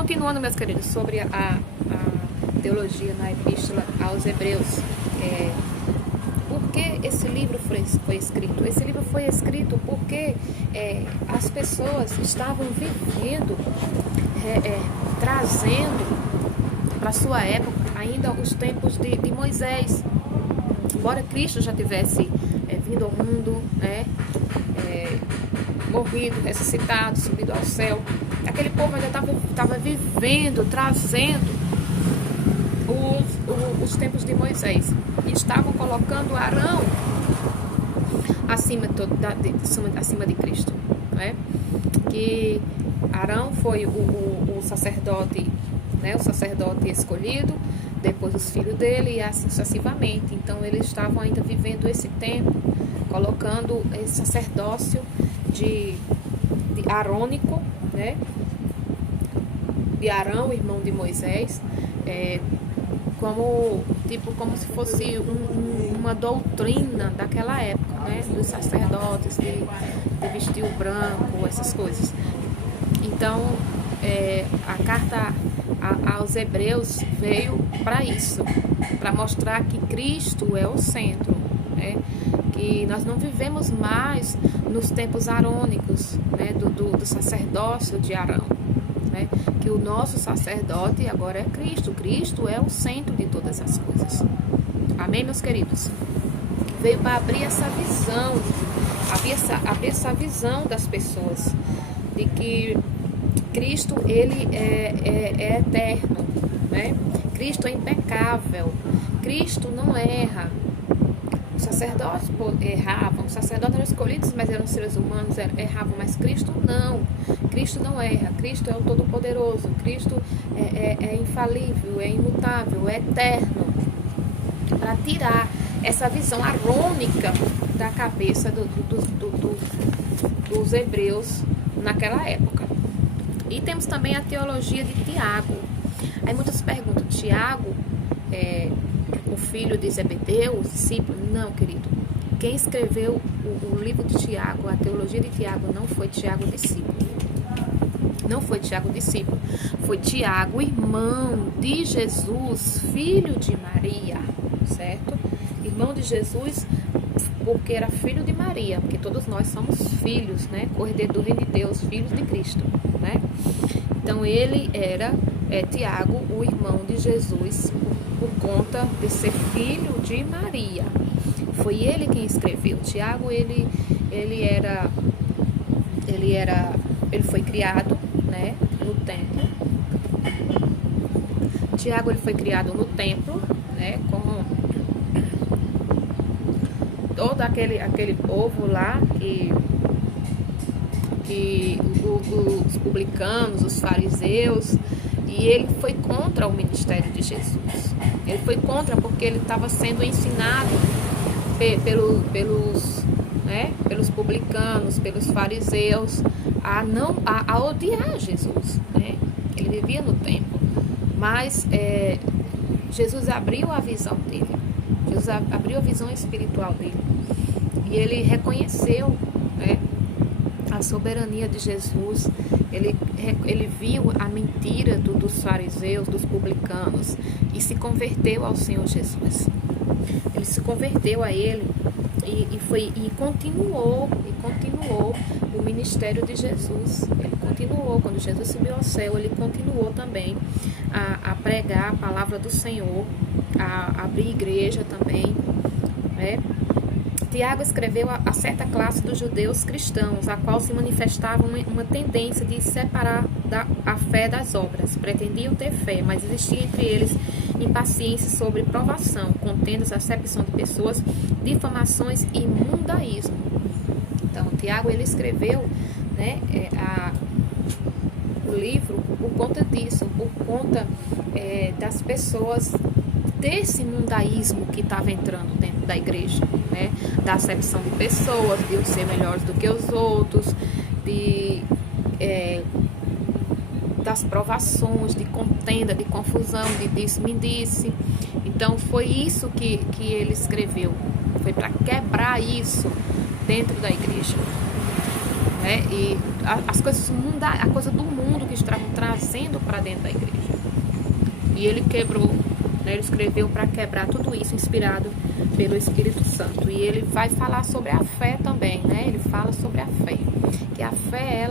Continuando, meus queridos, sobre a teologia na Epístola aos Hebreus. Por que esse livro foi escrito? Esse livro foi escrito porque as pessoas estavam vivendo, trazendo para a sua época ainda os tempos de Moisés. Embora Cristo já tivesse vindo ao mundo, morrido, ressuscitado, subido ao céu, aquele povo ainda estava vivendo, trazendo os tempos de Moisés. E estavam colocando Arão acima de Cristo. Que Arão foi o sacerdote, o sacerdote escolhido, depois os filhos dele e assim sucessivamente. Então eles estavam ainda vivendo esse tempo, colocando esse sacerdócio de arônico, de Arão, irmão de Moisés, como se fosse uma doutrina daquela época, dos sacerdotes, de vestir o branco, essas coisas. Então, a carta aos Hebreus veio para isso, para mostrar que Cristo é o centro, que nós não vivemos mais nos tempos arônicos, do sacerdócio de Arão, que o nosso sacerdote agora é Cristo. Cristo é o centro de todas as coisas. Amém, meus queridos? Veio para abrir essa visão, abrir essa visão das pessoas, de que Cristo, ele é eterno, Cristo é impecável, Cristo não erra. Os sacerdotes erravam, os sacerdotes eram escolhidos, mas eram seres humanos, erravam, mas Cristo não. Cristo não erra, Cristo é o Todo-Poderoso, Cristo é infalível, é imutável, é eterno. Para tirar essa visão arônica da cabeça dos hebreus naquela época. E temos também a teologia de Tiago. Aí muitas perguntam, Tiago o filho de Zebedeu, o discípulo? Não, querido. Quem escreveu o livro de Tiago, a teologia de Tiago, não foi Tiago discípulo. Não foi Tiago discípulo. Foi Tiago, irmão de Jesus, filho de Maria, certo? Irmão de Jesus, porque era filho de Maria, porque todos nós somos filhos, Cordeiro do reino de Deus, filhos de Cristo, Então ele era Tiago, o irmão de Jesus, por conta de ser filho de Maria. Foi ele quem escreveu. Tiago, ele foi criado, no templo. Tiago, ele foi criado no templo, com todo aquele povo lá que os publicanos, os fariseus, e ele foi contra o ministério de Jesus. Ele foi contra porque ele estava sendo ensinado pelos publicanos, pelos fariseus, a odiar Jesus. Ele vivia no templo. Mas Jesus abriu a visão dele. Jesus abriu a visão espiritual dele. E ele reconheceu, a soberania de Jesus. Ele viu a mentira dos fariseus, dos publicanos, e se converteu ao Senhor Jesus. Ele se converteu a ele e continuou o ministério de Jesus. Ele continuou, quando Jesus subiu ao céu, ele continuou também a pregar a palavra do Senhor, a abrir igreja também, Tiago escreveu a certa classe dos judeus cristãos, a qual se manifestava uma tendência de separar a fé das obras. Pretendiam ter fé, mas existia entre eles impaciência sobre provação, contendas, acepção de pessoas, difamações e mundaísmo. Então, Tiago, ele escreveu o livro por conta disso, por conta das pessoas, desse mundaísmo que estava entrando dentro da igreja, da acepção de pessoas, de ser melhores do que os outros, das provações, de contenda, de confusão, de disse-me-disse. Então foi isso que ele escreveu, foi para quebrar isso dentro da igreja. E as coisas a coisa do mundo que estavam trazendo trazendo para dentro da igreja. E ele quebrou, né? Ele escreveu para quebrar tudo isso, inspirado pelo Espírito Santo. E ele vai falar sobre a fé também, né? Ele fala sobre a fé, que a fé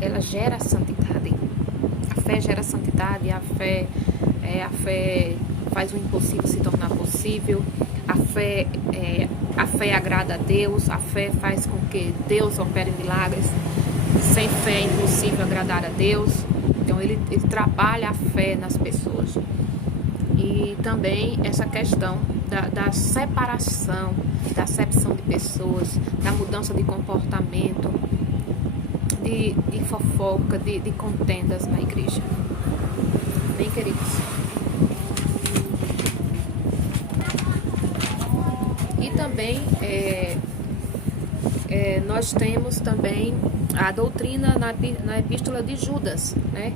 ela gera santidade. A fé gera santidade, a fé faz o impossível se tornar possível. A fé agrada a Deus, a fé faz com que Deus opere milagres. Sem fé é impossível agradar a Deus. Então ele trabalha a fé nas pessoas. E também essa questão da separação, da acepção de pessoas, da mudança de comportamento, de fofoca, de contendas na igreja. Bem, queridos. E também nós temos também a doutrina na epístola de Judas, né?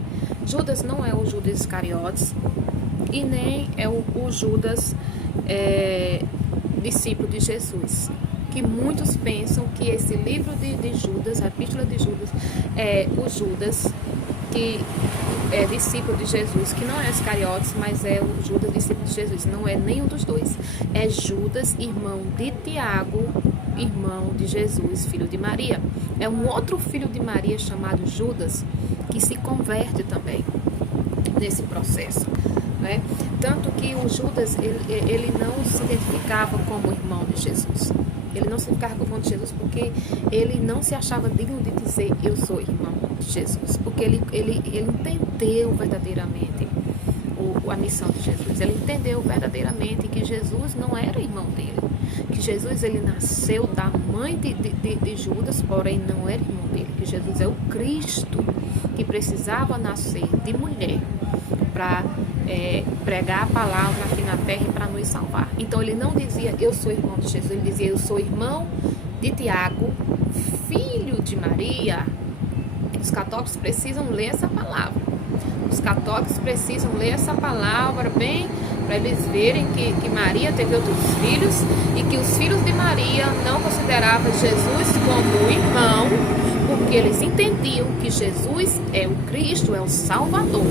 Judas não é o Judas Iscariotes e nem é o Judas discípulo de Jesus, que muitos pensam que esse livro de Judas, a epístola de Judas, é o Judas que é discípulo de Jesus, que não é Iscariotes, mas é o Judas discípulo de Jesus. Não é nenhum dos dois. É Judas, irmão de Tiago, irmão de Jesus, filho de Maria. É um outro filho de Maria chamado Judas, que se converte também nesse processo, né? Tanto que o Judas, ele não se identificava como irmão de Jesus. Ele não se identificava como irmão de Jesus porque ele não se achava digno de dizer eu sou irmão de Jesus. Porque ele entendeu verdadeiramente a missão de Jesus. Ele entendeu verdadeiramente que Jesus não era irmão dele. Que Jesus, ele nasceu da mãe de Judas, porém não era irmão dele. Que Jesus é o Cristo que precisava nascer de mulher para pregar a palavra aqui na terra e para nos salvar. Então ele não dizia eu sou irmão de Jesus, ele dizia eu sou irmão de Tiago, filho de Maria. Os católicos precisam ler essa palavra. Os católicos precisam ler essa palavra bem, para eles verem que Maria teve outros filhos e que os filhos de Maria não consideravam Jesus como irmão, porque eles entendiam que Jesus é o Cristo, é o Salvador,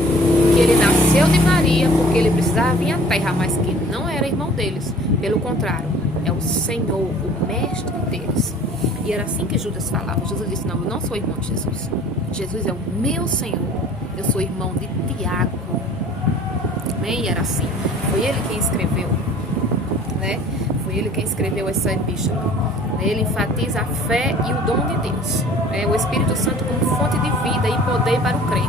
que ele nasceu de Maria porque ele precisava vir à terra, mas que não era irmão deles. Pelo contrário, é o Senhor, o mestre deles. E era assim que Judas falava. Jesus disse, não, eu não sou irmão de Jesus. Jesus é o meu Senhor. Eu sou irmão de Tiago. Amém? E era assim. Foi ele quem escreveu, né? Foi ele quem escreveu essa epístola. Ele enfatiza a fé e o dom de Deus. O Espírito Santo como fonte de vida e poder para o crente.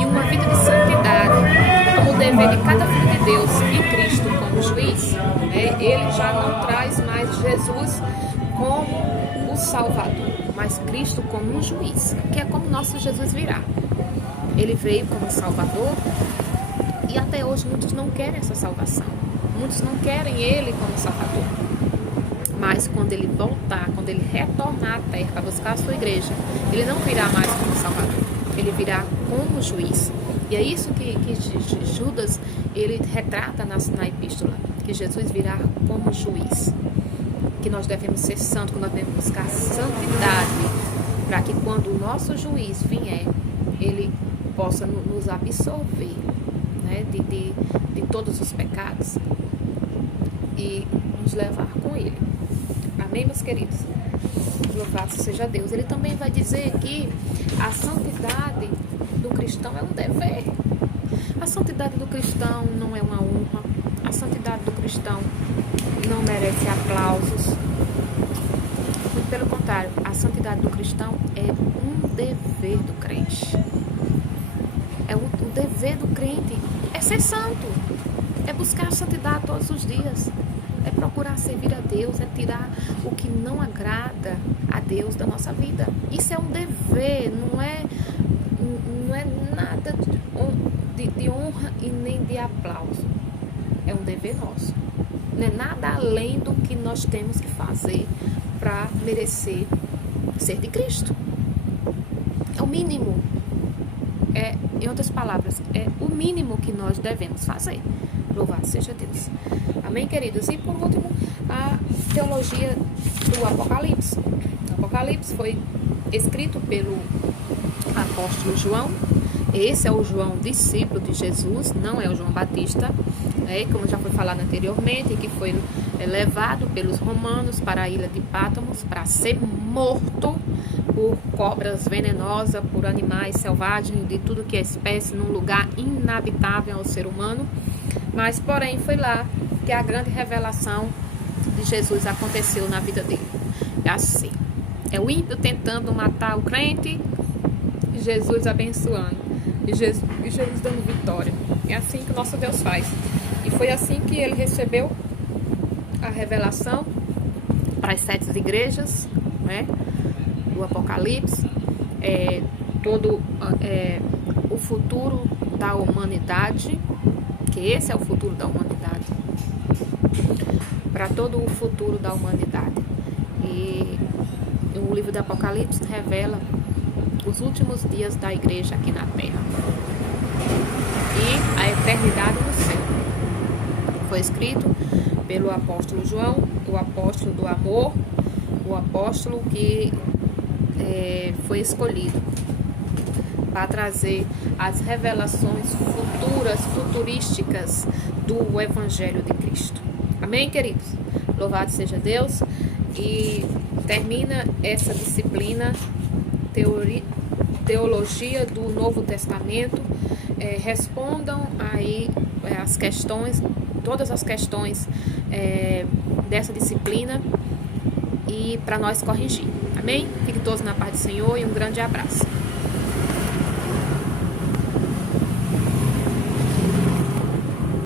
E uma vida de santidade como dever de cada filho de Deus e Cristo como juiz. Ele já não traz mais Jesus como o Salvador, mas Cristo como um juiz, que é como nosso Jesus virá. Ele veio como Salvador e até hoje muitos não querem essa salvação. Muitos não querem ele como Salvador. Mas quando ele voltar, quando ele retornar à terra para buscar a sua igreja, ele não virá mais como Salvador. Ele virá como juiz. E é isso que Judas ele retrata na epístola, que Jesus virá como juiz. Que nós devemos ser santos, que nós devemos buscar santidade, para que quando o nosso juiz vier, ele possa nos absorver, né, de todos os pecados e nos levar com ele. Amém, meus queridos? Louvado seja Deus. Ele também vai dizer que a santidade do cristão é um dever. A santidade do cristão não é uma honra. A santidade do cristão não merece aplausos. Muito pelo contrário, a santidade do cristão é um dever do crente. O dever do crente é ser santo, é buscar a santidade todos os dias, é procurar servir a Deus, é tirar o que não agrada a Deus da nossa vida. Isso é um dever, não é nada de honra e nem de aplauso. É um dever nosso. Não é nada além do que nós temos que fazer para merecer ser de Cristo. É o mínimo. Em outras palavras, é o mínimo que nós devemos fazer. Louvado seja Deus. Amém, queridos? E por último, a teologia do Apocalipse. O Apocalipse foi escrito pelo apóstolo João Esse é o João discípulo de Jesus, não é o João Batista, como já foi falado anteriormente, que foi levado pelos romanos para a ilha de Pátmos para ser morto por cobras venenosas, por animais selvagens, de tudo que é espécie, num lugar inabitável ao ser humano. Mas, porém, foi lá que a grande revelação de Jesus aconteceu na vida dele. É assim, é o ímpio tentando matar o crente, e Jesus abençoando, e Jesus dando vitória. É assim que o nosso Deus faz. E foi assim que ele recebeu a revelação para as 7 igrejas, né, do Apocalipse, todo o futuro da humanidade, que esse é o futuro da humanidade, para todo o futuro da humanidade. E o livro do Apocalipse revela os últimos dias da igreja aqui na terra e a eternidade no céu. Foi escrito pelo apóstolo João, o apóstolo do amor, o apóstolo que foi escolhido para trazer as revelações futurísticas do Evangelho de Cristo. Amém, queridos? Louvado seja Deus. E termina essa disciplina, Teologia do Novo Testamento. Respondam aí as questões, todas as questões dessa disciplina, e para nós corrigir. Amém? Fiquem todos na paz do Senhor e um grande abraço.